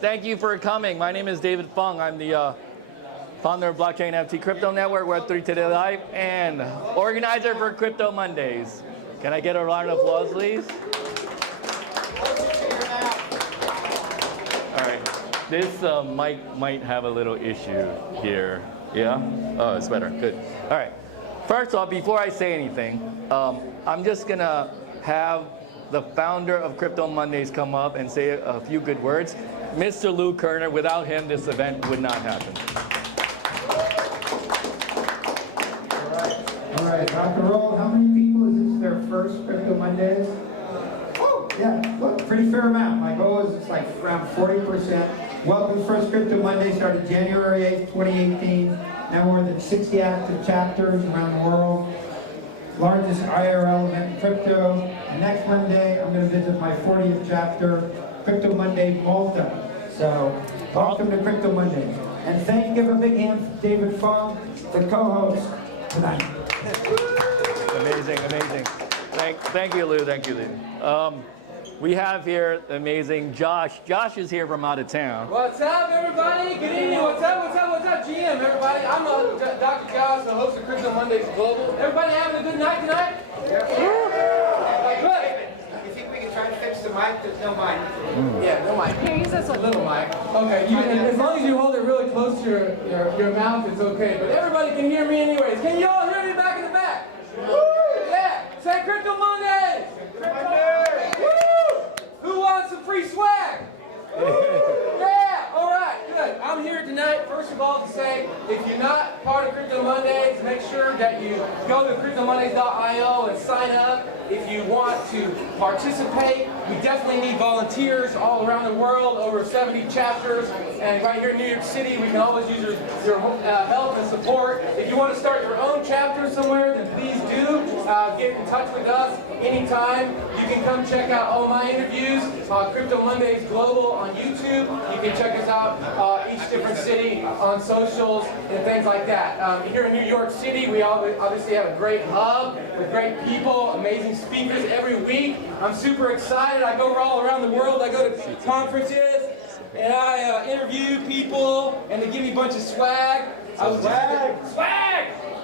Thank you for coming. My name is David Fung. I'm the founder of Blockchain NFT Crypto Network, Web3 Today Live, and organizer for Crypto Mondays. Can I get a round of applause, please? All right. This might have a little issue here. Yeah? Oh, it's better. Good. All right. First off, before I say anything, I'm just going to have the founder of Crypto Mondays come up and say a few good words. Mr. Lou Kerner. Without him, this event would not happen. All right, rock and roll. How many people is this their first Crypto Mondays? Oh, yeah, look, pretty fair amount. My goal is it's like around 40%. Welcome, first Crypto Monday started January 8th, 2018. Now more than 60 active chapters around the world. Largest IRL event in crypto. And next Monday, I'm going to visit my 40th chapter, Crypto Monday Malta. So, welcome to Crypto Monday. And give a big hand to David Fung, the co-host tonight. Amazing, amazing. Thank you, Lou. Thank you, Lou. We have here amazing Josh. Josh is here from out of town. What's up, everybody? Good evening. What's up, GM, everybody? I'm Dr. Josh, the host of Crypto Mondays Global. Everybody having a good night tonight? Yeah. Good. You think we can try to fix the mic? There's no mic. Yeah, no mic. Here, use this little mic. Okay, as long as you hold it really close to your mouth, it's okay. But everybody can hear me anyways. Can you all hear me back in the back? Yeah. Say Crypto Mondays. Who wants some free swag? Yeah, all right, good. I'm here tonight, first of all, to say if you're not part of Crypto Mondays, make sure that you go to CryptoMondays.io and sign up. If you want to participate, we definitely need volunteers all around the world, over 70 chapters. And right here in New York City, we can always use your help and support. If you want to start your own chapter somewhere, then please do. Get in touch with us anytime. You can come check out all my interviews on Crypto Mondays Global on YouTube. You can check us out each different city on socials and things like that. Here in New York City, we obviously have a great hub with great people, amazing speakers every week. I'm super excited. I go all around the world. I go to conferences and I interview people and they give me a bunch of swag. Swag!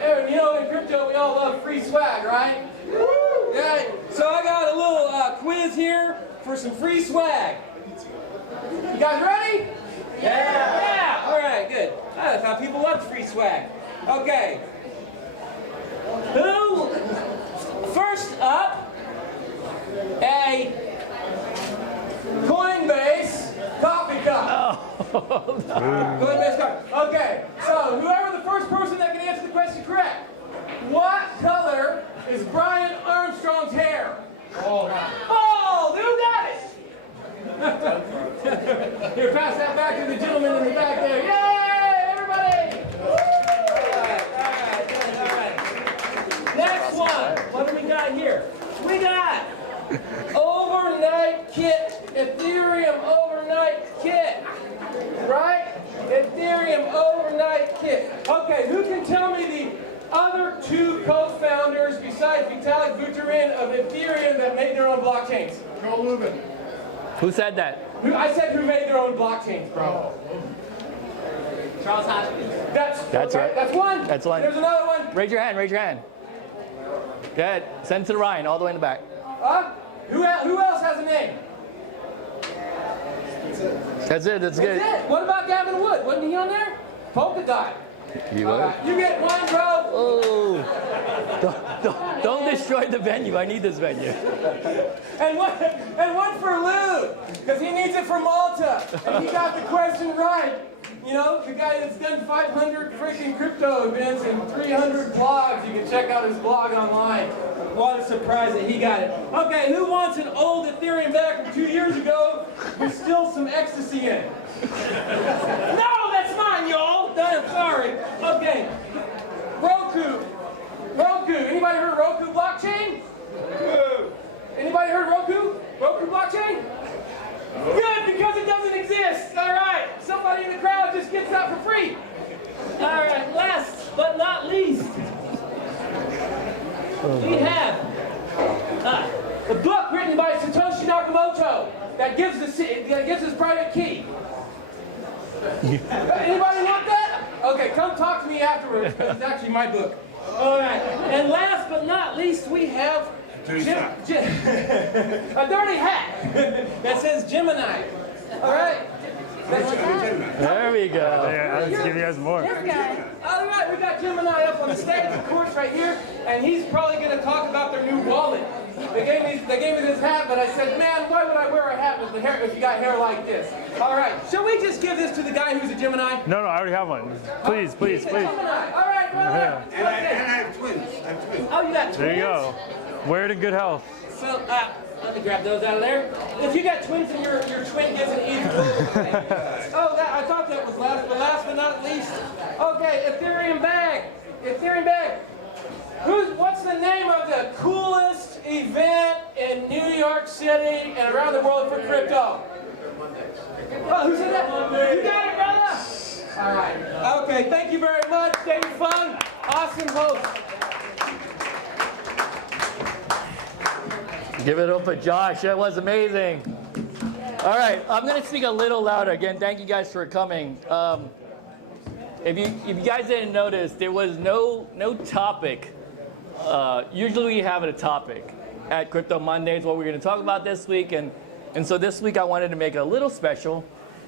And, you know, in crypto, we all love free swag, right? Yeah. So I got a little quiz here for some free swag. You guys ready? Yeah! All right, good. I thought people loved free swag. Okay. First up, a Coinbase coffee cup. Oh, no. Coinbase coffee. Okay, so whoever the first person that can answer the question correct. What color is Brian Armstrong's hair? Oh, who got it? Here, pass that back to the gentleman in the back there. Yay, everybody! All right. Next one. What do we got here? We got overnight kit, Ethereum overnight kit. Right? Ethereum overnight kit. Okay, who can tell me the other two co-founders besides Vitalik Buterin of Ethereum that made their own blockchains? Joe Lubin. Who said that? I said who made their own blockchains, bro. Charles Hoskin. That's right. That's one. That's one. There's another one. Raise your hand, raise your hand. Go ahead. Send it to Ryan, all the way in the back. Who else has a name? That's it, that's good. That's it. What about Gavin Wood? Wasn't he on there? Polka dot. You would? You get one, bro. Oh. Don't destroy the venue. I need this venue. And one for Liou, because he needs it for Malta. And he got the question right. You know, the guy that's done 500 freaking crypto events and 300 blogs. You can check out his blog online. What a surprise that he got it. Okay, who wants an old Ethereum back from 2 years ago with still some ecstasy in it? No, that's mine, y'all. I'm sorry. Okay. Roku. Anybody heard of Roku blockchain? Anybody heard of Roku? Roku blockchain? Good, because it doesn't exist. All right. Somebody in the crowd just gets that for free. All right. Last but not least, we have a book written by Satoshi Nakamoto that gives his private key. Anybody want that? Okay, come talk to me afterwards, because it's actually my book. All right, and last but not least, we have a dirty hat that says Gemini. All right. There we go. Yeah, I'll just give you guys more. This guy. All right, we got Gemini up on the stage, of course, right here, and he's probably going to talk about their new wallet. They gave me this hat, but I said, man, why would I wear a hat with the hair if you got hair like this? All right, shall we just give this to the guy who's a Gemini? No, I already have one. Please, please, He's a please. Gemini. All right, brother. And I have twins. Oh, you got twins? There you go. Wear it in good health. So, let me grab those out of there. If you got twins and your twin gets an equal. Oh, I thought that was last, but last but not least. Okay, Ethereum bag. Ethereum bag. What's the name of the coolest event in New York City and around the world for crypto? Oh, who said that? You got it, brother? All right. Okay, thank you very much, David Fung. Awesome host. Give it up for Josh. That was amazing. All right, I'm going to speak a little louder. Again, thank you guys for coming. If you guys didn't notice, there was no topic. Usually we have a topic at Crypto Mondays, what we're going to talk about this week. And so this week I wanted to make it a little special.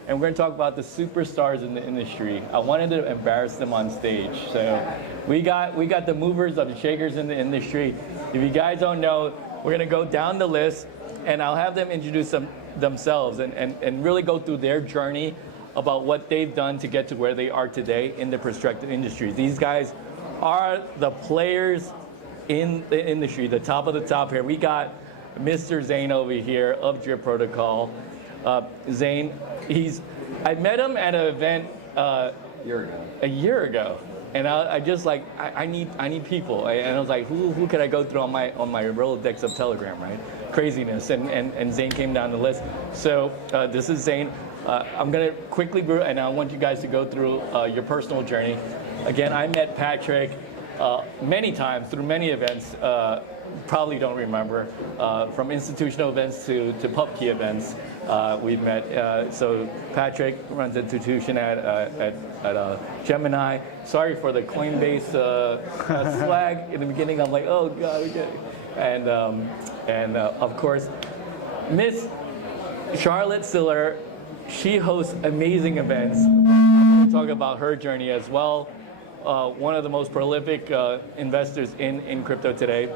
And we're going to talk about the superstars in the industry. I wanted to embarrass them on stage. So we got the movers of the shakers in the industry. If you guys don't know, we're going to go down the list, and I'll have them introduce themselves and really go through their journey about what they've done to get to where they are today in the prospective industry. These guys are the players in the industry, the top of the top here. We got Mr. Zane over here of Drip Protocol. Zane, I met him at an event a year ago. And I just like, I need people. And I was like, who can I go through on my Rolodex of Telegram, right? Craziness. And Zane came down the list. So this is Zane. I'm going to quickly brew, and I want you guys to go through your personal journey. Again, I met Patrick many times through many events. Probably don't remember. From institutional events to pub key events, we've met. So Patrick runs institution at Gemini. Sorry for the Coinbase swag in the beginning. I'm like, oh god, okay. And of course, Miss Charlotte Siller. She hosts amazing events. We'll talk about her journey as well. One of the most prolific investors in crypto today,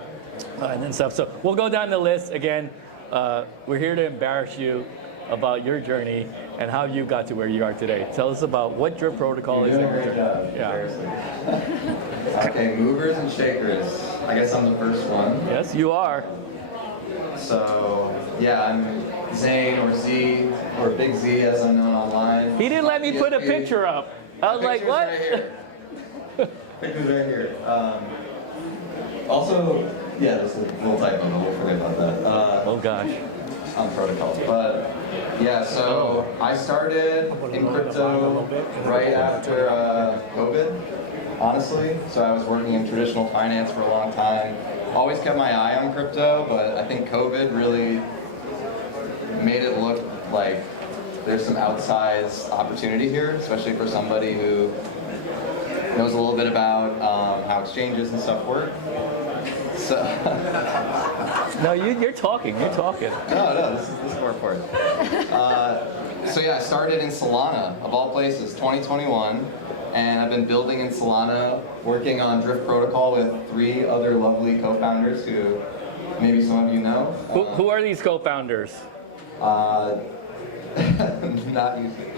and then stuff. So we'll go down the list again. We're here to embarrass you about your journey and how you got to where you are today. Tell us about what Drip Protocol is. You're doing a great job. Yeah. Okay, movers and shakers. I guess I'm the first one. Yes, you are. So, yeah, I'm Zane, or Z, or Big Z as I'm known online. He didn't let me put a picture up. I was like, what? Right here. Picture's right here. Also, yeah, there's a little typo, but we'll forget about that. Oh gosh. On protocols. But yeah, so I started in crypto right after COVID, honestly. So I was working in traditional finance for a long time. Always kept my eye on crypto, but I think COVID really made it look like there's some outsized opportunity here, especially for somebody who knows a little bit about how exchanges and stuff work. So No, you're talking. You're talking. No, this is more important. So yeah, I started in Solana, of all places, 2021, and I've been building in Solana, working on Drift Protocol with 3 other lovely co-founders who maybe some of you know. Who are these co-founders? Not usually.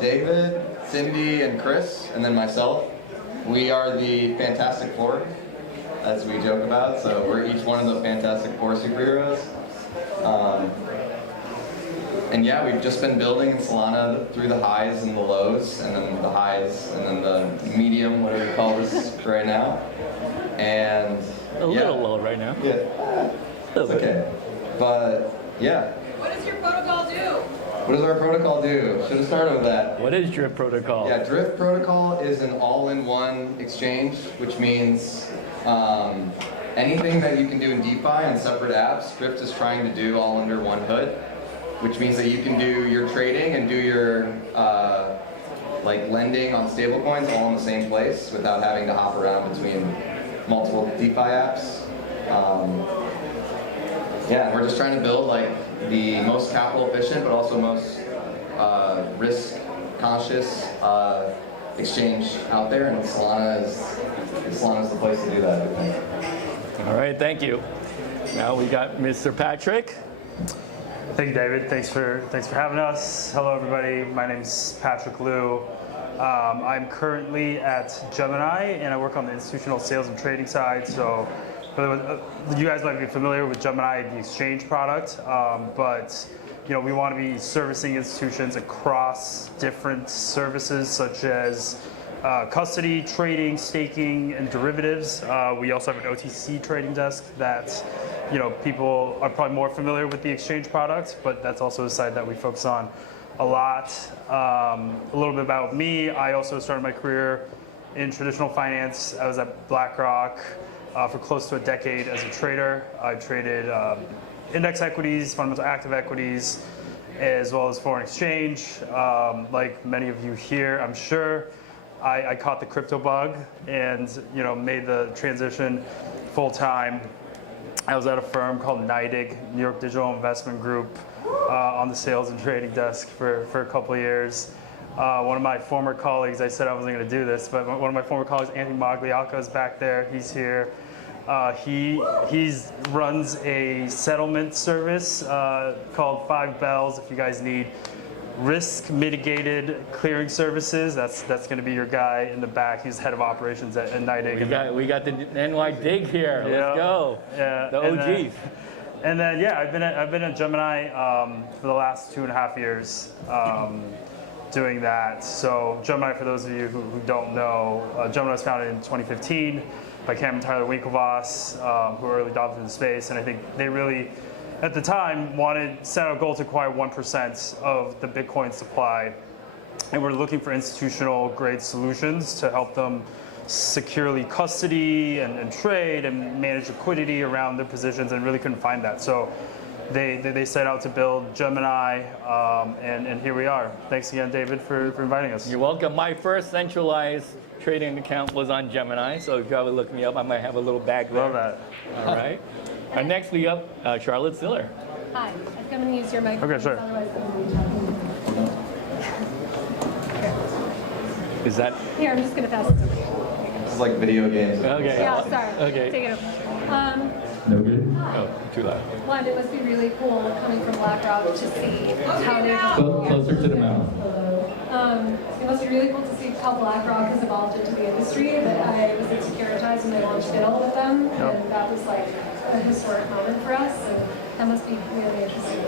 David, Cindy, and Chris, and then myself. We are the Fantastic Four, as we joke about. So we're each one of the Fantastic Four superheroes. And yeah, we've just been building in Solana through the highs and the lows, and then the highs, and then the medium, whatever you call this right now. And A little low right now. Yeah. It's Okay. But yeah. What does your protocol do? What does our protocol do? Should have started with that. What is Drip Protocol? Yeah, Drift Protocol is an all-in-one exchange, which means anything that you can do in DeFi and separate apps, Drift is trying to do all under one hood, which means that you can do your trading and do your like lending on stablecoins all in the same place without having to hop around between multiple DeFi apps. Yeah, and we're just trying to build like the most capital efficient, but also most risk conscious exchange out there, and Solana is the place to do that, I think. All right, thank you. Now we got Mr. Patrick. Thank you, David. Thanks for having us. Hello, everybody. My name's Patrick Liou. I'm currently at Gemini, and I work on the institutional sales and trading side. So, you guys might be familiar with Gemini, the exchange product, but we want to be servicing institutions across different services such as custody, trading, staking, and derivatives. We also have an OTC trading desk that people are probably more familiar with the exchange product, but that's also a side that we focus on a lot. A little bit about me. I also started my career in traditional finance. I was at BlackRock for close to a decade as a trader. I traded index equities, fundamental active equities, as well as foreign exchange. Like many of you here, I'm sure, I caught the crypto bug and made the transition full time. I was at a firm called NYDIG, New York Digital Investment Group, on the sales and trading desk for a couple of years. One of my former colleagues, I said I wasn't going to do this, but one of my former colleagues, Anthony Magliocco, is back there. He's here. He runs a settlement service called 5 Bells. If you guys need risk mitigated clearing services, that's going to be your guy in the back. He's head of operations at NYDIG. We got the NY Dig here. Let's go. Yeah. The OGs. And then I've been at Gemini for the last 2.5 years doing that. So Gemini, for those of you who don't know, Gemini was founded in 2015 by Cam and Tyler Winklevoss, who were early adopters in the space, and I think they really, at the time, set out a goal to acquire 1% of the Bitcoin supply, and we're looking for institutional grade solutions to help them securely custody and trade and manage liquidity around their positions, and really couldn't find that. So they set out to build Gemini, and here we are. Thanks again, David, for inviting us. You're welcome. My first centralized trading account was on Gemini, so if you ever look me up, I might have a little bag there. Love that. All right. Next we up Charlotte Siller. Hi, I'm going to use your microphone. Okay, sure. Otherwise, I'm going to be talking. Is that Here, I'm just going to pass it to you. This is like video games. okay? Yeah, sorry. Okay. Take it over. No good? Oh, too loud. One, it must be really cool coming from BlackRock to see how they've Closer to the mouth. it must be really cool to see how BlackRock has evolved into the industry. That I was at Securitize when they launched Fiddle with them, and that was like a historic moment for us, and that must be really interesting.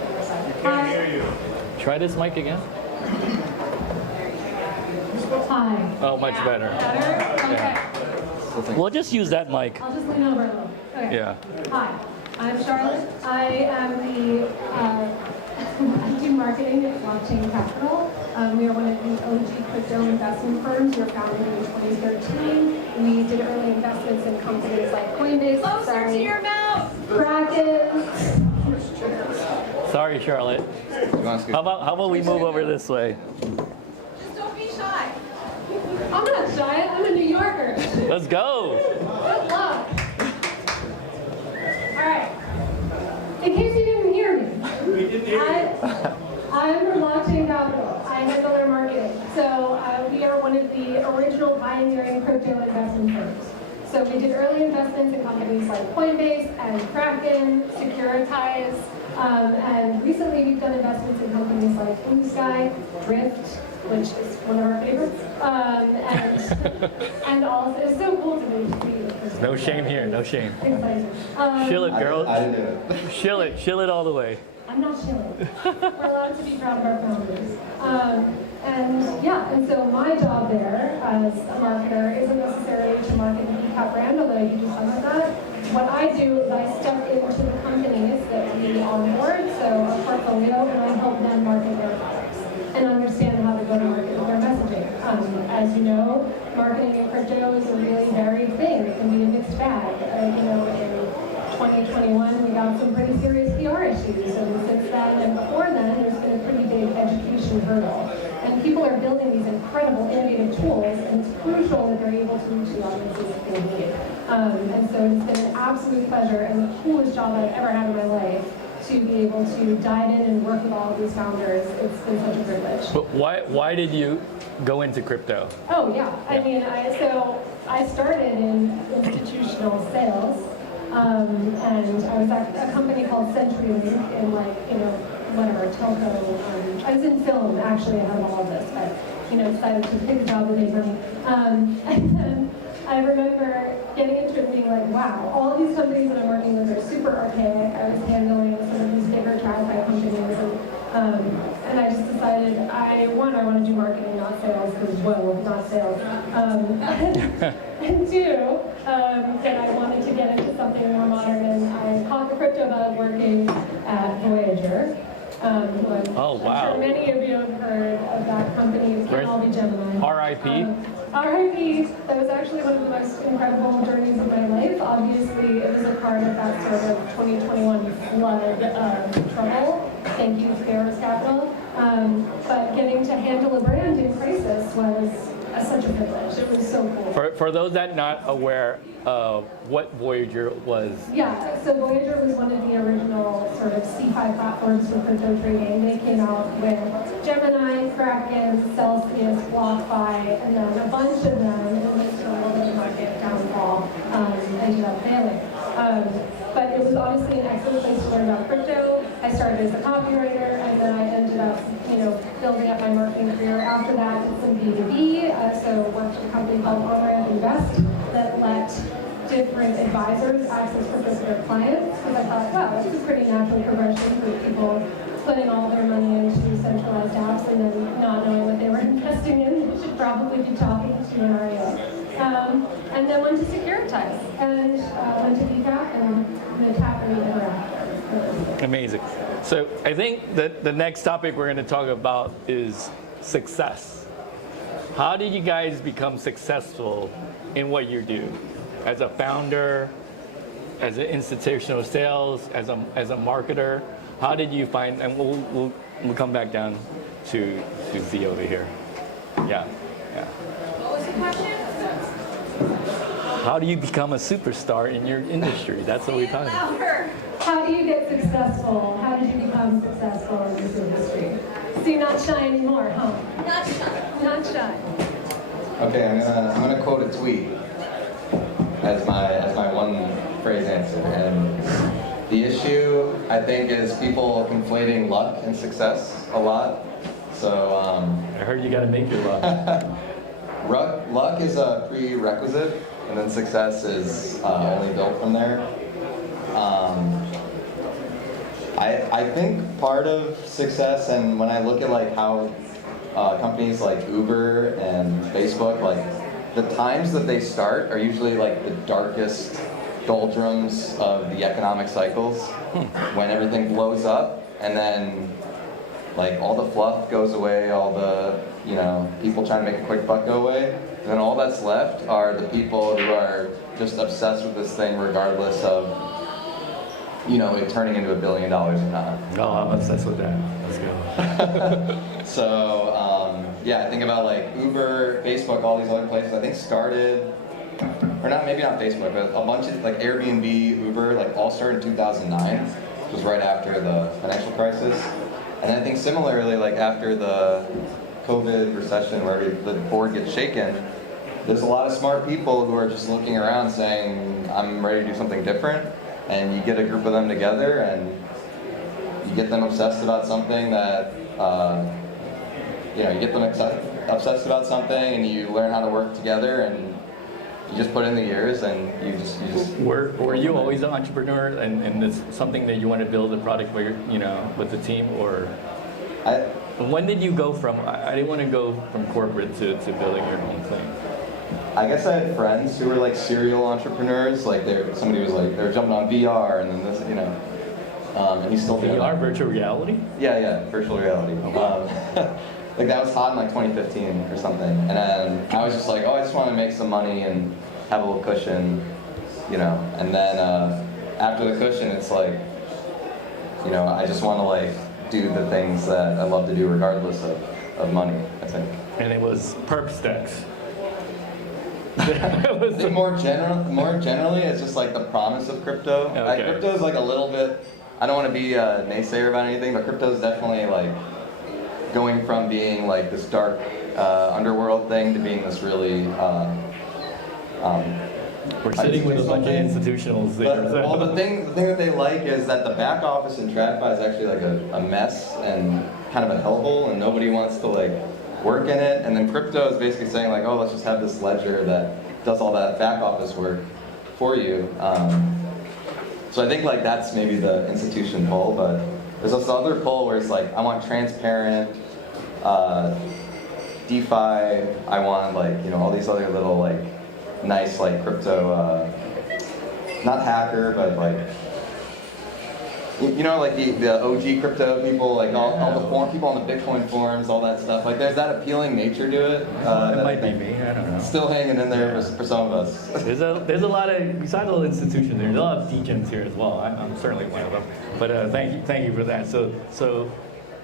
Hi. Try this mic again. Hi. Oh, much better. Better? Okay. Yeah. We'll just use that mic. I'll just lean over a little. Okay. Yeah. Hi, I'm Charlotte. I am the I do marketing at Blockchain Capital. We are one of the OG crypto investment firms. We were founded in 2013. We did early investments in companies like Coinbase. Closer to your mouth! Kraken. Sorry, Charlotte. You want to scoot? How about we move over this way? Just don't be shy. I'm not shy. I'm a New Yorker. Let's go. Good luck. All right. In case you didn't hear me, I'm from Blockchain Capital. I handle their marketing. So we are one of the original pioneering crypto investment firms. So we did early investments in companies like Coinbase and Kraken, Securitize, and recently we've done investments in companies like Blue Sky, Drift, which is one of our favorites, and also it's so cool to me to be. No shame here. No shame. Excited. Shill it, girl. I didn't do it. Shill it. Shill it all the way. I'm not chilling. We're allowed to be proud of our founders. And so my job there as a marketer isn't necessarily to market the ECAP brand, although I do some of that. What I do is I step into the companies that we onboard, so a portfolio, and I help them market their products and understand how to go to market with their messaging. As you know, marketing in crypto is a really varied thing. It can be a mixed bag. In 2021, we got some pretty serious PR issues, and since then and before then, there's been a pretty big education hurdle. And people are building these incredible, innovative tools, and it's crucial that they're able to reach the audiences that they need. And so it's been an absolute pleasure and the coolest job I've ever had in my life to be able to dive in and work with all of these founders. It's been such a privilege. But why did you go into crypto? Oh yeah, I mean, I started in institutional sales, and I was at a company called CenturyLink in telco. I was in film actually ahead of all of this, but decided to pick a job that made money. And then I remember getting into it and being like, wow, all of these companies that I'm working with are super archaic. I was handling some of these bigger TradFi companies, and I just decided I want to do marketing, not sales, because not sales. And two, that I wanted to get into something more modern, and I caught the crypto bug working at Voyager. Oh, wow. I'm sure many of you have heard of that company. It can't all be Gemini. R.I.P. R.I.P. That was actually one of the most incredible journeys of my life. Obviously, it was a part of that sort of 2021 flood of trouble. Thank you, Ferris Capital. But getting to handle a brand in crisis was such a privilege. It was so cool. For those that not aware of what Voyager was. Yeah, so Voyager was one of the original sort of C5 platforms for crypto trading. They came out with Gemini, Kraken, Celsius, BlockFi, and then a bunch of them in this sort of market downfall ended up failing. But it was obviously an excellent place to learn about crypto. I started as a copywriter, and then I ended up, building up my marketing career. After that, did some B2B. So worked for a company called On-Ramp Invest that let different advisors access crypto for their clients. Because I thought, wow, this is a pretty natural progression for people putting all their money into centralized apps and then not knowing what they were investing in. They should probably be talking to an RIA. And then went to Securitize and went to DCAP and the Tappery Interactive. Amazing. So I think that the next topic we're going to talk about is success. How did you guys become successful in what you do? As a founder, as an institutional sales, as a marketer, how did you find, and we'll come back down to Z over here. Yeah. What was the question? How do you become a superstar in your industry? That's what we're talking about. Louder. How do you get successful? How did you become successful in this industry? So you're not shy anymore, huh? Not shy. Not shy. Okay, I'm gonna quote a tweet as my one phrase answer, and the issue I think is people conflating luck and success a lot. So I heard you got to make your luck. luck is a prerequisite, and then success is only built from there. I think part of success, and when I look at like how companies like Uber and Facebook, like the times that they start are usually like the darkest doldrums of the economic cycles, when everything blows up, and then like all the fluff goes away, all the people trying to make a quick buck go away, and then all that's left are the people who are just obsessed with this thing regardless of it turning into $1 billion or not. Oh, I'm obsessed with that. Let's go. So, I think about like Uber, Facebook, all these other places, I think started, or maybe not Facebook, but a bunch of like Airbnb, Uber, like all started in 2009, which was right after the financial crisis. And I think similarly, like after the COVID recession where the board gets shaken, there's a lot of smart people who are just looking around saying, I'm ready to do something different. And you get a group of them together and you get them obsessed about something that, you get them obsessed about something and you learn how to work together and you just put in the years and you just. Were you always an entrepreneur and it's something that you want to build a product where with the team, or? When did you go from, I didn't want to go from corporate to building your own thing? I guess I had friends who were like serial entrepreneurs, like somebody was like, they were jumping on VR and then this, and he's still doing VR, that. virtual reality? Yeah, virtual reality. Like that was hot in like 2015 or something. And then I was just like, I just want to make some money and have a little cushion, and then after the cushion, it's like, I just want to like do the things that I love to do regardless of of money, I think. And it was perp stacks. I think more generally, it's just like the promise of crypto. Okay. Crypto is like a little bit, I don't want to be a naysayer about anything, but crypto is definitely like going from being like this dark underworld thing to being this really We're sitting with a bunch of institutionals there. But, well, the thing that they like is that the back office in TradFi is actually like a mess and kind of a hellhole, and nobody wants to like work in it. And then crypto is basically saying like, oh, let's just have this ledger that does all that back office work for you. So I think like that's maybe the institution pull, but there's this other pull where it's like, I want transparent DeFi. I want like, you know, all these other little like nice like crypto, not hacker, but like, you know, like the OG crypto people, like all the people on the Bitcoin forums, all that stuff. Like there's that appealing nature to it. It might be me, I don't know. Still hanging in there for some of us. There's a lot of, besides all the institutions, there's a lot of degens here as well. I'm certainly one of them. But thank you for that. So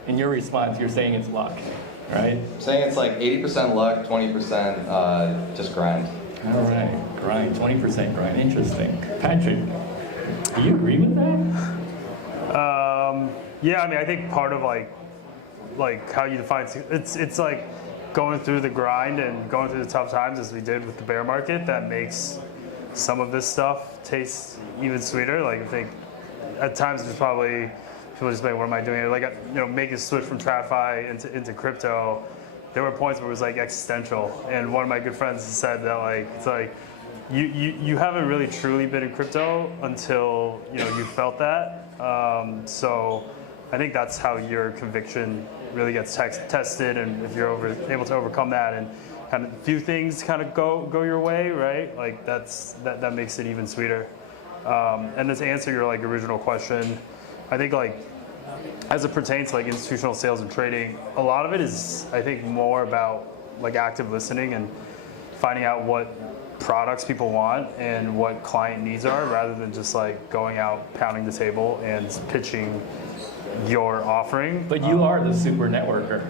in your response, you're saying it's luck, right? I'm saying it's like 80% luck, 20% just grind. All right, grind, 20% grind, interesting. Patrick, do you agree with that? Yeah, I mean, I think part of like how you define it's like going through the grind and going through the tough times as we did with the bear market that makes some of this stuff taste even sweeter. Like I think at times there's probably people just like, what am I doing here? Like, you know, making a switch from TradFi into crypto. There were points where it was like existential, and one of my good friends said that like it's like you haven't really truly been in crypto until you know you felt that. So I think that's how your conviction really gets tested, and if you're able to overcome that and kind of few things kind of go your way, right? Like that makes it even sweeter. And to answer your like original question, I think like as it pertains to like institutional sales and trading, a lot of it is I think more about like active listening and finding out what products people want and what client needs are, rather than just like going out pounding the table and pitching your offering. But you are the super networker.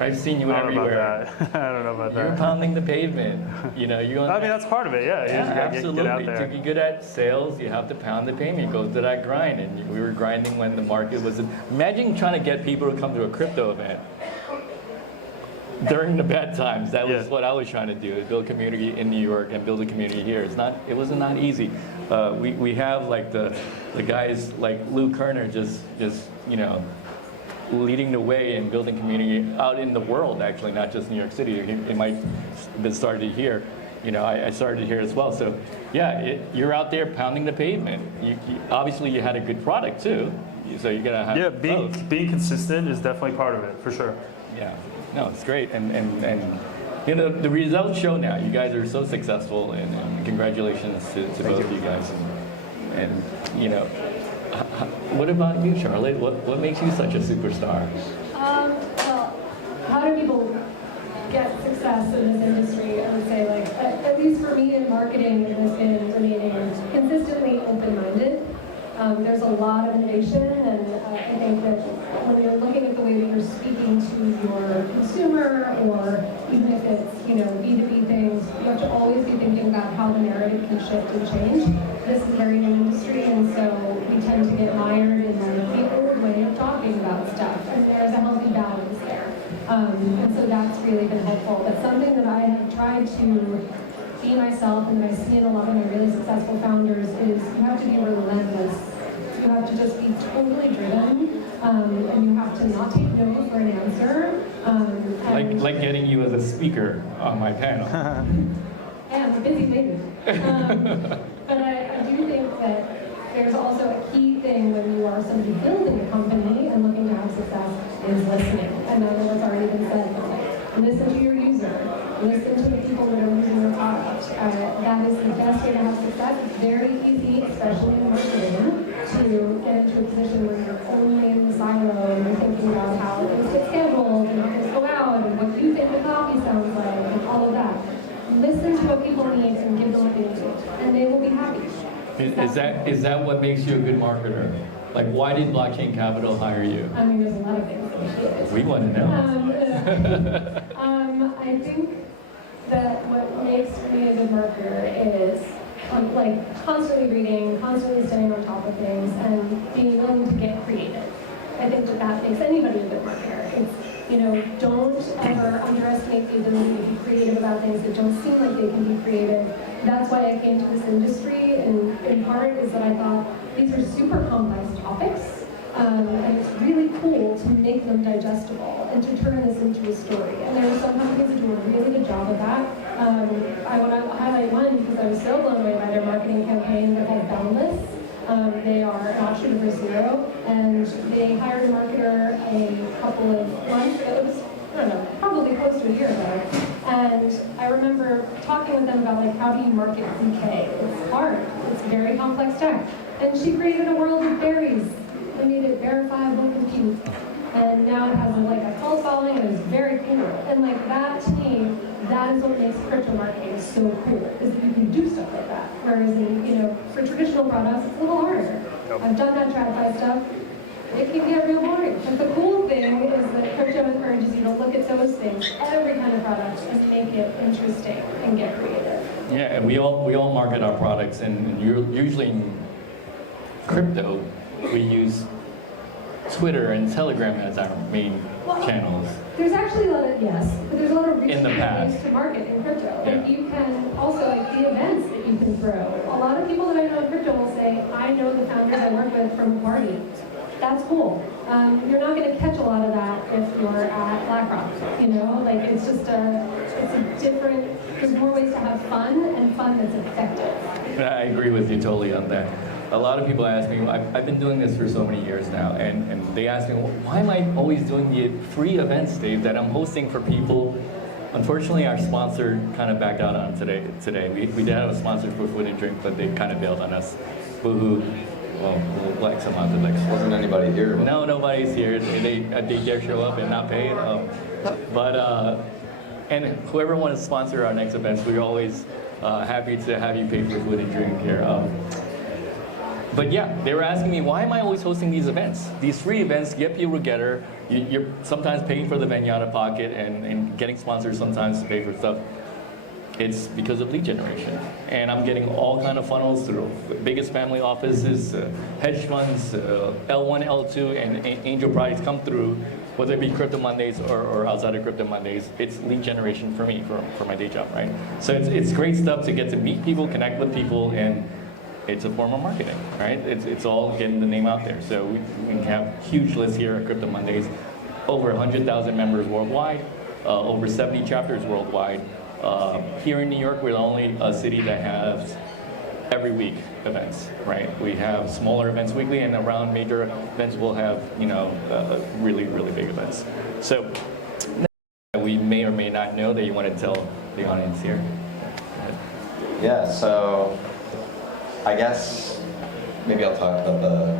I've seen you everywhere. I don't know about that. You're pounding the pavement. You know, you're. I mean, that's part of it. Yeah, you just gotta absolutely. get out there. To be good at sales, you have to pound the pavement. Go to that grind, and we were grinding when the market was. Imagine trying to get people to come to a crypto event during the bad times. That was what I was trying to do: is build community in New York and build a community here. It wasn't not easy. We have like the guys like Lou Kerner just you know, leading the way in building community out in the world, actually, not just New York City. It might have been started here. You know, I started here as well. So, yeah, you're out there pounding the pavement. Obviously, you had a good product, too. So you're going to have both. Being consistent is definitely part of it, for sure. Yeah. No, it's great. And you know, the results show now. You guys are so successful, and congratulations to both of you guys. And you know, what about you, Charlotte? What makes you such a superstar? Well, how do people get success in this industry? I would say, like, at least for me in marketing, it has been remaining consistently open-minded. There's a lot of innovation, and I think that when you're looking at the way that you're speaking to your consumer, or even if it's, you know, B2B things, you have to always be thinking about how the narrative can shift and change. This is a very new industry, and so we tend to get mired in the old way of talking about stuff, and there's a healthy balance there. And so that's really been helpful. But something that I have tried to be myself, and that I see in a lot of my really successful founders, is you have to be relentless. You have to just be totally driven, and you have to not take no for an answer. Like getting you as a speaker on my panel. Yeah, I'm a busy lady. But I do think that there's also a key thing when you are somebody building a company and looking to have success is listening. I know what's already been said, but like, listen to your user. Listen to the people that are using your product. That is the best way to have success. It's very easy, especially in marketing, to get into a position where you're only in the silo and you're thinking about how things get scheduled and how things go out and what you think the coffee sounds like and all of that. Listen to what people need and give them what they need, and they will be happy. Is that what makes you a good marketer? Like, why did Blockchain Capital hire you? I mean, there's a lot of things that we did. We want to know. I think that what makes me a good marketer is like constantly reading, constantly staying on top of things, and being willing to get creative. I think that that makes anybody a good marketer. It's, you know, don't ever underestimate the ability to be creative about things that don't seem like they can be creative. That's why I came to this industry, and in part is that I thought these are super complex topics, and it's really cool to make them digestible and to turn this into a story. And there are some companies that do a really good job of that. I want to highlight one because I was so blown away by their marketing campaign. They're called Boundless. They are an offshoot of Zero, and they hired a marketer a couple of months ago. It was, I don't know, probably close to a year ago. And I remember talking with them about, like, how do you market ZK? It's hard. It's very complex tech. And she created a world of berries. They made it verifiable compute. And now it has like a cult following, and it's very cool. And like that, to me, that is what makes crypto marketing so cool, is that you can do stuff like that. Whereas in, you know, for traditional products, it's a little harder. I've done that TradFi stuff. It can get real boring. But the cool thing is that crypto encourages you to look at those things, every kind of product, and make it interesting and get creative. Yeah, and we all market our products, and usually in crypto, we use Twitter and Telegram as our main channels. There's actually a lot of, yes, but there's a lot of In the past. ways to market in crypto. Yeah. Like you can also, like the events that you can throw. A lot of people that I know in crypto will say, I know the founders I work with from the party. That's cool. You're not going to catch a lot of that if you're at BlackRock, you know? Like it's just it's a different, there's more ways to have fun, and fun that's effective. I agree with you totally on that. A lot of people ask me, I've been doing this for so many years now, and they ask me, well, why am I always doing the free events, Dave, that I'm hosting for people? Unfortunately, our sponsor kind of backed out on today. We did have a sponsor for Food and Drink, but they kind of bailed on us. Boo-hoo. Well, like some other like. Wasn't anybody here? No, nobody's here. They dare show up and not pay. And whoever wants to sponsor our next events, we're always happy to have you pay for food and drink here. But yeah, they were asking me, why am I always hosting these events? These free events get people together. You're sometimes paying for the venue out of pocket and getting sponsors sometimes to pay for stuff. It's because of lead generation. And I'm getting all kind of funnels through biggest family offices, hedge funds, L1, L2, and angel projects come through, whether it be Crypto Mondays or outside of Crypto Mondays. It's lead generation for me, for my day job, right? So it's great stuff to get to meet people, connect with people, and it's a form of marketing, right? It's all getting the name out there. So we have huge lists here at Crypto Mondays, over 100,000 members worldwide, over 70 chapters worldwide. Here in New York, we're the only city that has every week events, right? We have smaller events weekly, and around major events, we'll have, you know, really, really big events. So we may or may not know that you want to tell the audience here. Yeah, so I guess maybe I'll talk about the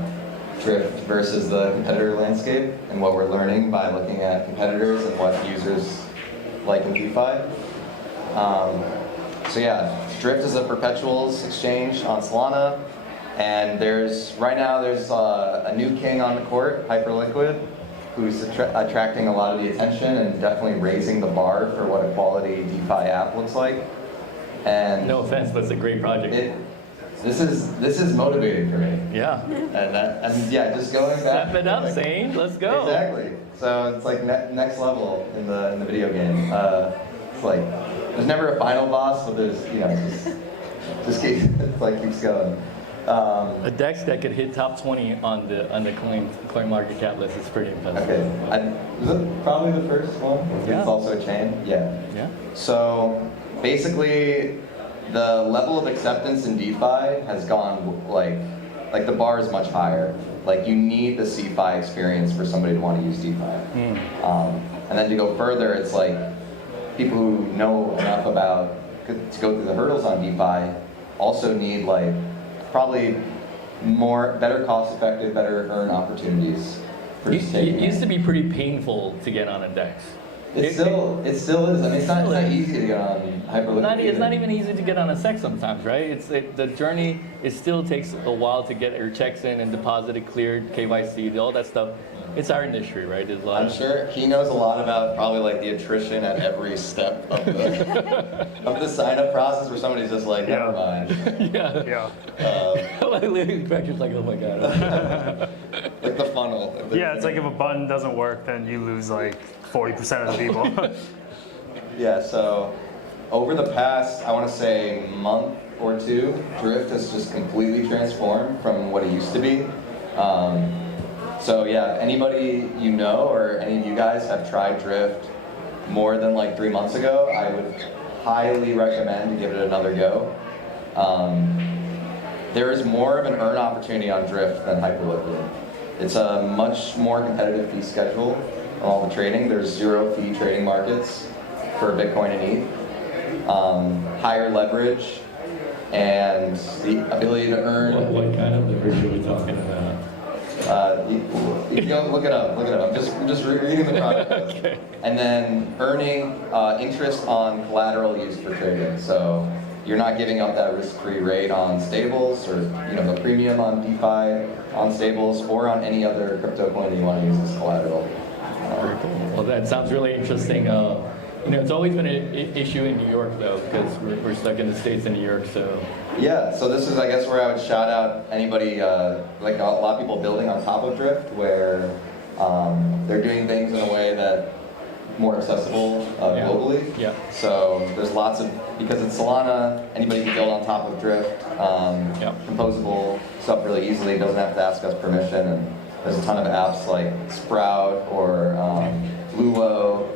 drift versus the competitor landscape and what we're learning by looking at competitors and what users like in DeFi. So yeah, Drift is a perpetuals exchange on Solana, and right now there's a new king on the court, Hyperliquid, who's attracting a lot of the attention and definitely raising the bar for what a quality DeFi app looks like. And No offense, but it's a great project. This is motivating for me. Yeah. And yeah, just going back. Step it up, Zane. Let's go. Exactly. So it's like next level in the video game. It's like there's never a final boss, but there's just keeps going. A DEX that could hit top 20 on the coin market cap list is pretty impressive. Okay. Is it probably the first one? Yeah. It's also a chain. Yeah. Yeah. So basically, the level of acceptance in DeFi has gone like the bar is much higher. Like you need the CeFi experience for somebody to want to use DeFi. And then to go further, it's like people who know enough about to go through the hurdles on DeFi also need like probably better cost-effective, better earn opportunities. For It used to be pretty painful to get on a DEX. It still is. I mean, it's not easy to get on Hyperliquid. It's not even easy to get on a SEC sometimes, right? The journey, it still takes a while to get your checks in and deposited, cleared, KYC, all that stuff. It's our industry, right? There's a lot I'm sure he knows a lot about probably like the attrition at every step of the sign-up process where somebody's just like, never mind. Yeah. Cracker's like, oh my God. Like the funnel. Yeah, it's like if a button doesn't work, then you lose like 40% of the people. Yeah, so over the past, I want to say month or two, Drift has just completely transformed from what it used to be. So yeah, anybody you know or any of you guys have tried Drift more than like 3 months ago, I would highly recommend to give it another go. There is more of an earn opportunity on Drift than Hyperliquid. It's a much more competitive fee schedule on all the trading. There's 0 fee trading markets for Bitcoin and ETH. Higher leverage and the ability to earn. What kind of leverage are we talking about? You can look it up. I'm just reading the product. Okay. And then earning interest on collateral used for trading. So you're not giving up that risk-free rate on stables or the premium on DeFi, on stables, or on any other crypto coin that you want to use as collateral. Very cool. Well, that sounds really interesting. It's always been an issue in New York, though, because we're stuck in the States in New York, so. Yeah, so this is, I guess, where I would shout out anybody, like a lot of people building on top of Drift, where they're doing things in a way that more accessible globally. Yeah. So there's lots of, because it's Solana, anybody can build on top of Drift, composable stuff really easily, doesn't have to ask us permission, and there's a ton of apps like Sprout or Liou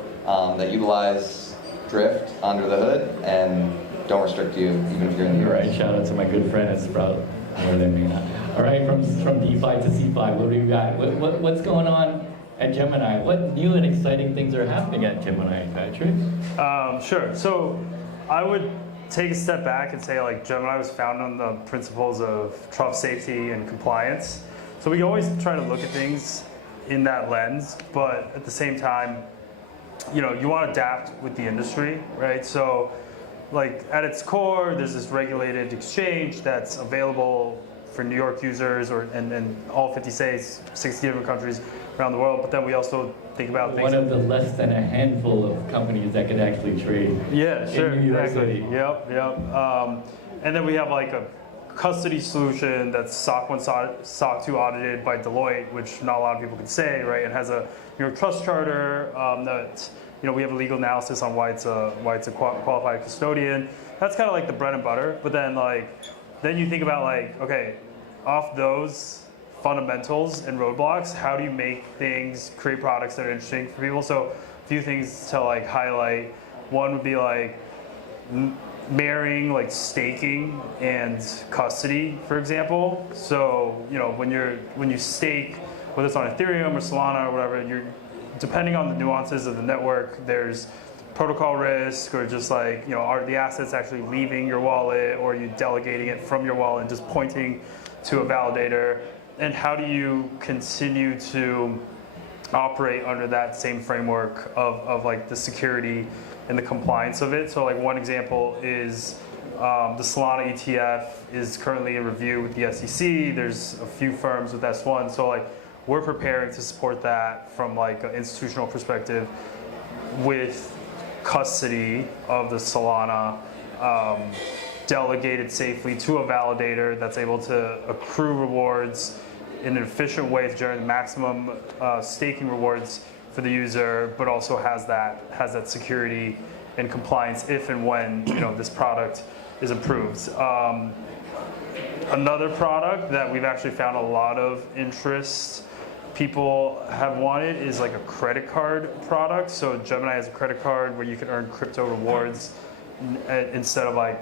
that utilize Drift under the hood and don't restrict you even if you're in the You're US. right. Shout out to my good friend at Sprout, more than me. All right, from DeFi to C5, what do you got? What's going on at Gemini? What new and exciting things are happening at Gemini, Patrick? Sure. So I would take a step back and say like Gemini was founded on the principles of trust, safety, and compliance. So we always try to look at things in that lens, but at the same time, you want to adapt with the industry, right? So like at its core, there's this regulated exchange that's available for New York users and all 50 states, 60 different countries around the world. But then we also think about things. One of the less than a handful of companies that could actually trade. Yeah, sure, in New York exactly. City. Yep. And then we have like a custody solution that's SOC 1, SOC 2 audited by Deloitte, which not a lot of people can say, right? It has a New York Trust Charter that, we have a legal analysis on why it's a qualified custodian. That's kind of like the bread and butter. But then then you think about okay, off those fundamentals and roadblocks, how do you make things, create products that are interesting for people? So a few things to highlight. One would be marrying staking and custody, for example. So when you stake, whether it's on Ethereum or Solana or whatever, depending on the nuances of the network, there's protocol risk or just are the assets actually leaving your wallet, or are you delegating it from your wallet and just pointing to a validator? And how do you continue to operate under that same framework of the security and the compliance of it? So one example is the Solana ETF is currently in review with the SEC. There's a few firms with S1. So we're preparing to support that from an institutional perspective with custody of the Solana delegated safely to a validator that's able to accrue rewards in an efficient way to generate the maximum staking rewards for the user, but also has that security and compliance if and when this product is approved. Another product that we've actually found a lot of interest people have wanted is a credit card product. So Gemini has a credit card where you can earn crypto rewards instead of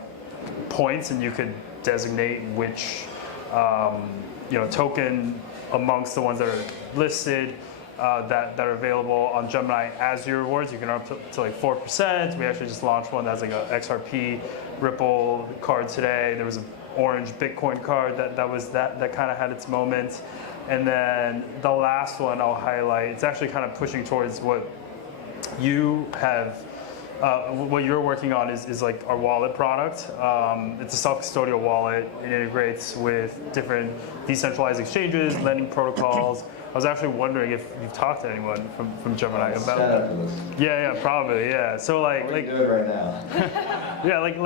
points, and you could designate which token amongst the ones that are listed that are available on Gemini as your rewards. You can earn up to 4%. We actually just launched one that's an XRP Ripple card today. There was an orange Bitcoin card that kind of had its moment. And then the last one I'll highlight, it's actually kind of pushing towards what you have, what you're working on is like our wallet product. It's a self-custodial wallet. It integrates with different decentralized exchanges, lending protocols. I was actually wondering if you've talked to anyone from Gemini about that. Yeah, probably, yeah. So like good right now. yeah, like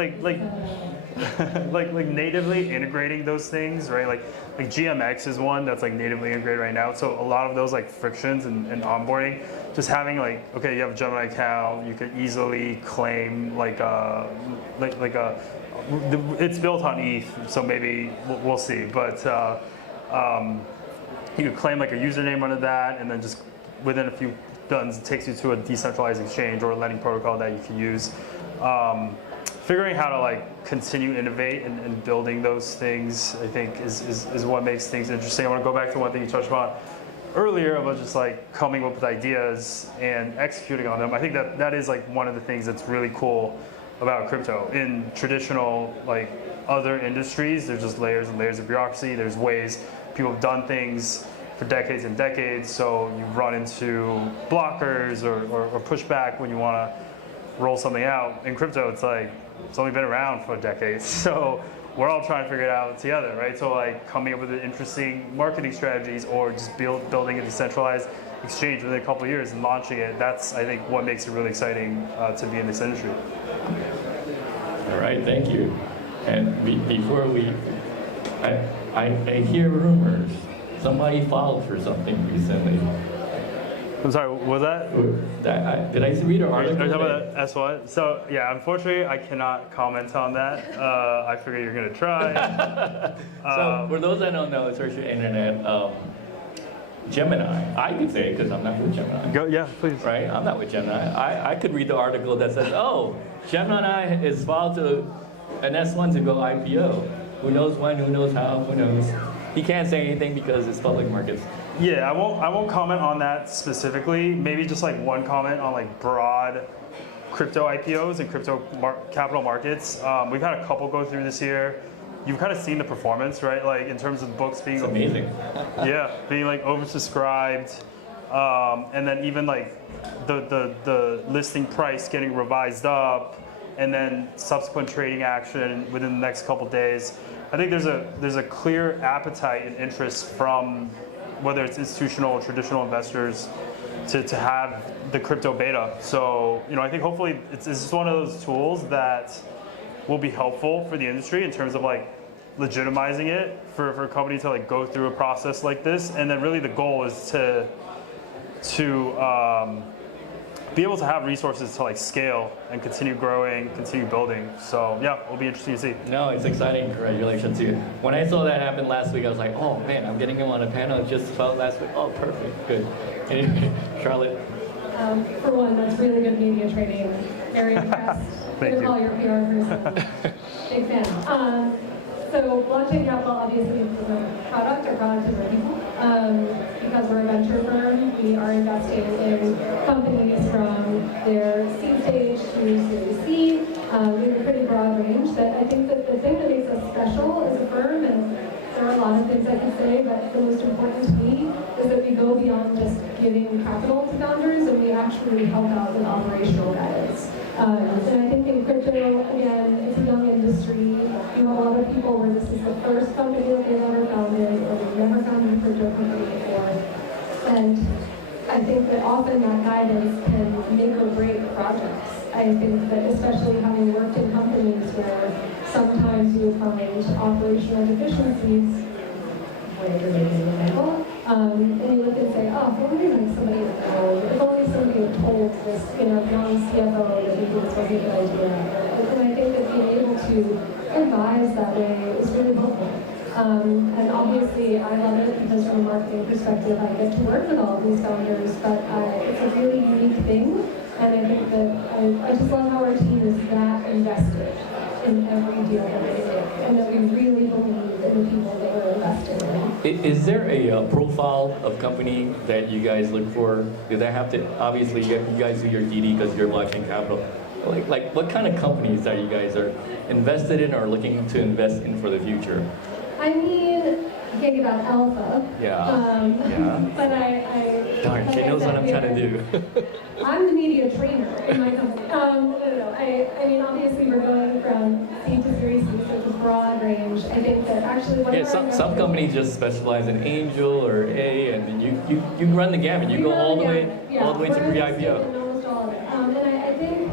like natively integrating those things, right? Like GMX is one that's like natively integrated right now. So a lot of those like frictions and onboarding, just having like, okay, you have a Gemini account, you could easily claim it's built on ETH, so maybe we'll see. But you could claim like a username under that, and then just within a few buttons, it takes you to a decentralized exchange or a lending protocol that you can use. Figuring how to like continue innovate and building those things, I think is what makes things interesting. I want to go back to one thing you touched on earlier about just like coming up with ideas and executing on them. I think that is like one of the things that's really cool about crypto. In traditional like other industries, there's just layers and layers of bureaucracy. There's ways people have done things for decades and decades, so you run into blockers or pushback when you want to roll something out. In crypto, it's like, it's only been around for decades, so we're all trying to figure it out together, right? So like coming up with interesting marketing strategies or just building a decentralized exchange within a couple of years and launching it, that's, I think, what makes it really exciting to be in this industry. All right, thank you. And before we, I hear rumors. Somebody filed for something recently. I'm sorry, what was that? Did I read an article? Are you talking about S1? So yeah, unfortunately, I cannot comment on that. I figure you're gonna try. So for those that don't know, search the internet. Gemini. I could say it because I'm not with Gemini. Yeah, please. Right? I'm not with Gemini. I could read the article that says, oh, Gemini is filed to an S1 to go IPO. Who knows when? Who knows how? Who knows? He can't say anything because it's public markets. Yeah, I won't comment on that specifically. Maybe just like one comment on like broad crypto IPOs and crypto capital markets. We've had a couple go through this year. You've kind of seen the performance, right? Like in terms of books being amazing. Yeah, being like oversubscribed, and then even like the listing price getting revised up, and then subsequent trading action within the next couple days. I think there's a clear appetite and interest from whether it's institutional or traditional investors to have the crypto beta. So, you know, I think hopefully it's just one of those tools that will be helpful for the industry in terms of like legitimizing it for a company to like go through a process like this. And then really the goal is to be able to have resources to like scale and continue growing, continue building. So yeah, it'll be interesting to see. No, it's exciting. Congratulations to you. When I saw that happen last week, I was like, oh man, I'm getting him on a panel. It just felt last week. Oh, perfect. Good. Anyway, Charlotte. For one, that's really good media training. Very impressed. Thank you. Call your PR person. Big fan. So blockchain capital obviously is a product or product of our people. Because we're a venture firm, we are investing in companies from their seed stage to Series C. We have a pretty broad range, but I think that the thing that makes us special as a firm, and there are a lot of things I could say, but the most important to me is that we go beyond just giving capital to founders, and we actually help out with operational guidance. And I think in crypto, again, it's a young industry. You have a lot of people where this is the first company that they've ever founded, or they've never founded a crypto company before. And I think that often that guidance can make or break projects. I think that especially having worked in companies where sometimes you find operational deficiencies, where you're making an example, and you look and say, oh, if only like somebody would know, if only somebody had told this, young CFO that maybe this wasn't a good idea. And I think that being able to advise that way is really helpful. And obviously, I love it because from a marketing perspective, I get to work with all of these founders, but it's a really unique thing. And I think that I just love how our team is that invested in every deal that we make, and that we really believe in the people that we're investing in. Is there a profile of company that you guys look for? Do they have to, obviously you guys do your DD because you're blockchain capital. Like what kind of companies that you guys are invested in or looking to invest in for the future? I I mean, you can't give out alpha. Yeah. Yeah. But I Darn, she like I knows what said, I'm trying to do. I'm the media trainer in my company. No. I mean, obviously we're going from C to Series C, so it's a broad range. I think that actually one Yeah, of our some companies just specialize in angel or A, and then you run the gamut. You go all the way to pre-IPO. And almost all of it. And I think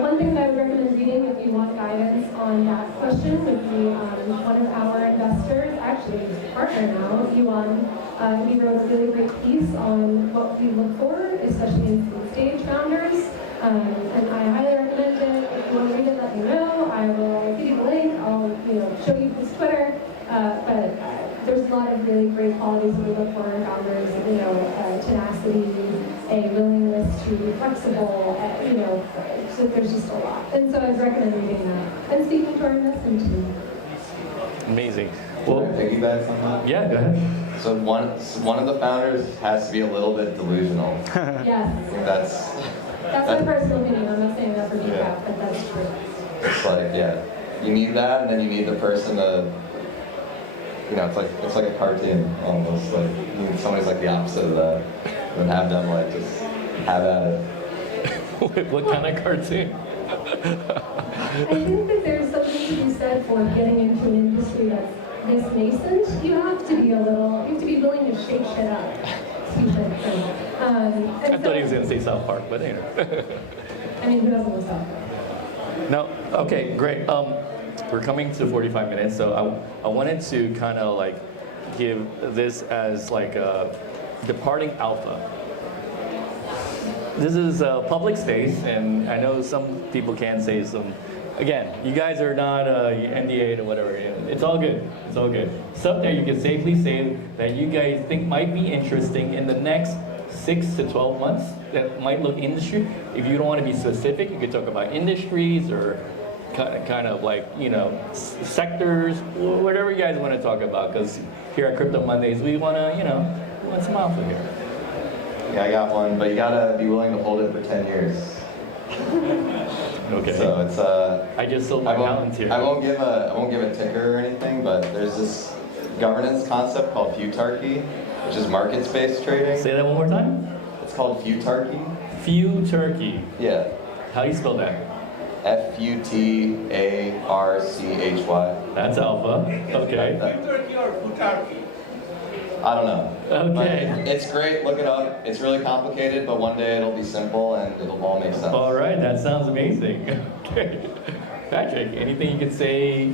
one thing that I would recommend reading if you want guidance on that question would be one of our investors, actually his partner now, Yuan. He wrote a really great piece on what we look for, especially in seed stage founders. And I highly recommend it. If you want to read it, let me know. I will give you the link. I'll show you his Twitter. But there's a lot of really great qualities that we look for in founders. Tenacity, a willingness to be flexible. So there's just a lot. And so I'd recommend reading that and speaking to our investment team. Amazing. Can I Well, piggyback on that? yeah, go ahead. So one of the founders has to be a little bit delusional. Yes. That's my personal opinion. I'm not saying that for feedback, but that's true. It's like, yeah, you need that, and then you need the person to, it's like a cartoon almost. Like you need somebody's like the opposite of that, and then have them like just have at it. What kind of cartoon? I think that there's something to be said for getting into an industry that's this nascent. You have to be willing to shake shit up. I thought he was going to say South Park, but anyway. I mean, who doesn't know South Park? No, okay, great. We're coming to 45 minutes, so I wanted to kind of like give this as like a departing alpha. This is a public space, and I know some people can say some. Again, you guys are not NDA or whatever. It's all good. It's all good. Stuff that you can safely say that you guys think might be interesting in the next 6 to 12 months that might look industry. If you don't want to be specific, you could talk about industries or kind of like, sectors, whatever you guys want to talk about. Because here at Crypto Mondays, we want to, we want some alpha here. Yeah, I got one, but you gotta be willing to hold it for 10 years. Okay. So it's I just sold my talents here. I won't give a ticker or anything, but there's this governance concept called futarchy, which is markets-based trading. Say that one more time. It's called futarchy. Futarchy. Yeah. How do you spell that? Futarchy. That's alpha. Okay. Futarchy or futarchy? I don't know. Okay. But it's great. Look it up. It's really complicated, but one day it'll be simple and it'll all make sense. All right, that sounds amazing. Okay. Patrick, anything you could say?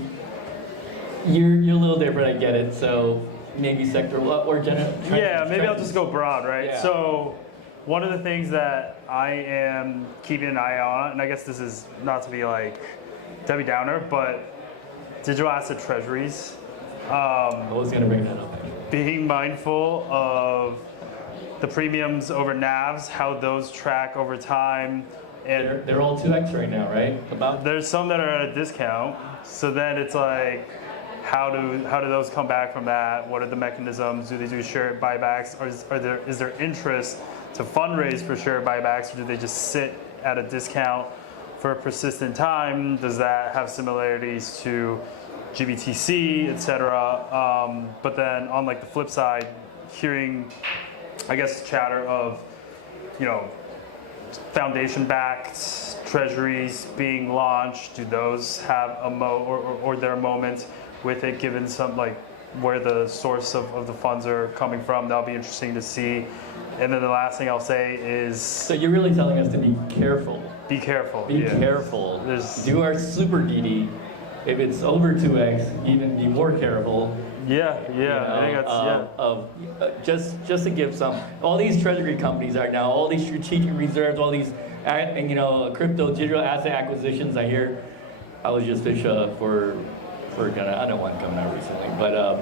You're a little different, I get it. So maybe sector or general? Yeah, maybe I'll just go broad, right? Yeah. So one of the things that I am keeping an eye on, and I guess this is not to be like Debbie Downer, but digital asset treasuries. I was going to bring that up. Being mindful of the premiums over NAVs, how those track over time. And They're all 2x right now, right? About there's some that are at a discount. So then it's like, how do those come back from that? What are the mechanisms? Do they do share buybacks? Or is there interest to fundraise for share buybacks, or do they just sit at a discount for a persistent time? Does that have similarities to GBTC, etc.? But then on like the flip side, hearing, I guess, chatter of, foundation-backed treasuries being launched. Do those have a or their moment with it, given some like where the source of the funds are coming from? That'll be interesting to see. And then the last thing I'll say is, so you're really telling us to be careful. be careful. Be yeah. careful. There's- Do our super DD. If it's over 2x, even be more careful. Yeah. I think that's Just to give some, all these treasury companies right now, all these strategic reserves, all these, crypto digital asset acquisitions. I hear, I was just fish for I know one coming out recently, but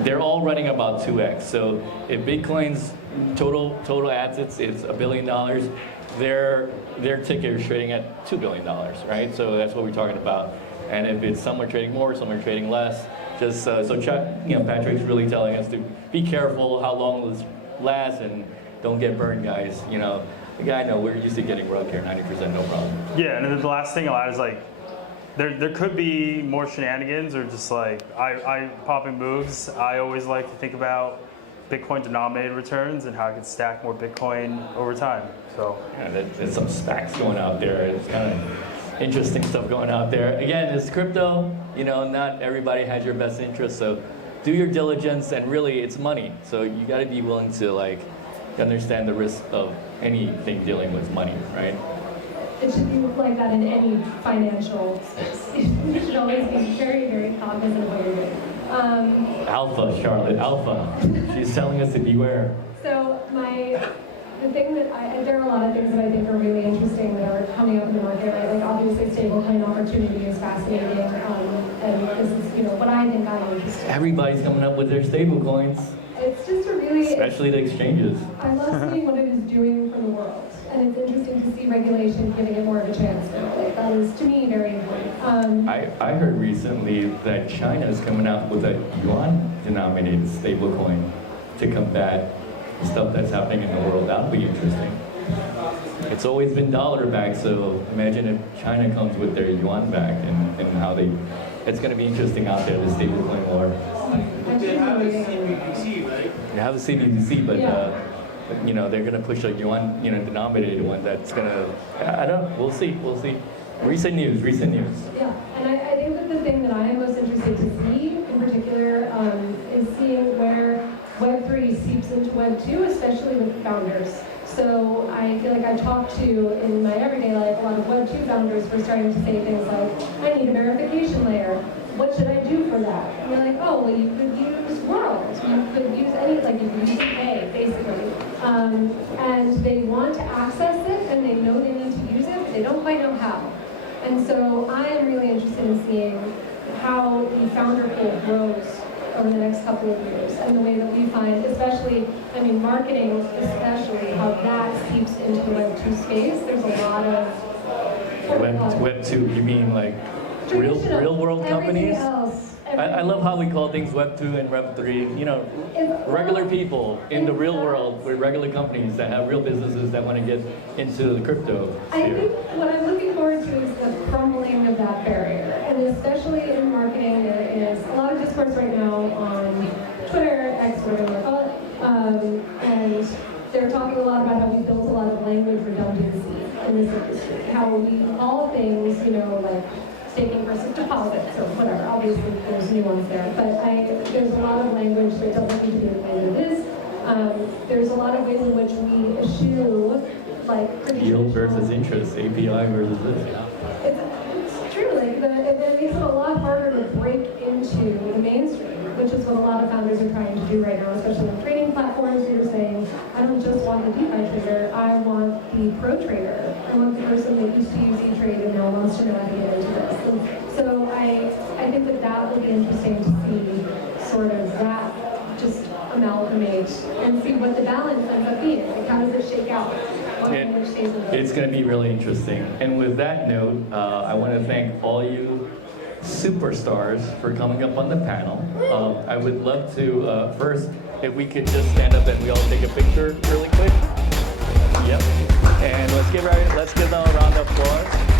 they're all running about 2x. So if Bitcoin's total assets is $1 billion, their ticker is trading at $2 billion, right? So that's what we're talking about. And if it's some are trading more, some are trading less. Just Patrick's really telling us to be careful how long this lasts and don't get burned, guys. The guy, we're used to getting broke here, 90% no problem. Yeah, and then the last thing I'll add is like, there could be more shenanigans or just like eye popping moves. I always like to think about Bitcoin denominated returns and how I can stack more Bitcoin over time. So Yeah, there's some stacks going out there. It's kind of interesting stuff going out there. Again, it's crypto. You know, not everybody has your best interest, so do your diligence. And really, it's money, so you got to be willing to like understand the risk of anything dealing with money, right? It should be like that in any financial space. You should always be very, very cognizant of what you're doing. Alpha, Charlotte, alpha. She's telling us to beware. So the thing that there are a lot of things that I think are really interesting that are coming up in the market, right? Like obviously stablecoin opportunity is fascinating, and this is, you know, what I think I'm interested in. Everybody's coming up with their stable coins, It's just a really, especially the exchanges. I love seeing what it is doing for the world. And it's interesting to see regulation giving it more of a chance now. Like that is, to me, very important. I heard recently that China is coming out with a yuan-denominated stablecoin to combat the stuff that's happening in the world. That'll be interesting. It's always been dollar backed, so imagine if China comes with their yuan back and how they. It's going to be interesting out there, the stablecoin war. They have a CBDC, right? They have a CBDC, but Yeah. you know, they're going to push a yuan, denominated one that's going to. I don't know. We'll see. We'll see. Recent news. Yeah, and I think that the thing that I am most interested to see, in particular, is seeing where Web3 seeps into Web2, especially with founders. So I feel like I talk to, in my everyday life, a lot of Web2 founders who are starting to say things like, I need a verification layer. What should I do for that? And they're like, oh, well, you could use World. You could use you could use Pay, basically. And they want to access it, and they know they need to use it, but they don't quite know how. And so I am really interested in seeing how the founder pool grows over the next couple of years, and the way that we find, especially, marketing, especially, how that seeps into the Web2 space. There's a lot of Web 2. You mean like real world companies? I love how we call things Web 2 and Web 3. You know, regular people in the real world with regular companies that have real businesses that want to get into the crypto I sphere. think what I'm looking forward to is the crumbling of that barrier, and especially in marketing, there is a lot of discourse right now on Twitter, X, whatever you want to call it, and they're talking a lot about how we built a lot of language redundancy in this industry, how we call things, like staking versus deposits or whatever. Obviously, there's nuance there, but there's a lot of language that doesn't need to be the way that it is. There's a lot of ways in which we eschew, like, Yield versus interest, API versus this. it's true. Like, it makes it a lot harder to break into the mainstream, which is what a lot of founders are trying to do right now, especially on trading platforms. You're saying, I don't just want the DeFi trader, I want the pro trader. I want the person that used to use E-Trade and now wants to know how to get into this. And so I think that will be interesting to see sort of that just amalgamate and see what the balance ends up being. Like, how does it shake out? It's going to be really interesting. And with that note, I want to thank all you superstars for coming up on the panel. I would love to, first, if we could just stand up and we all take a picture really quick. Yep. And let's give them a round of applause.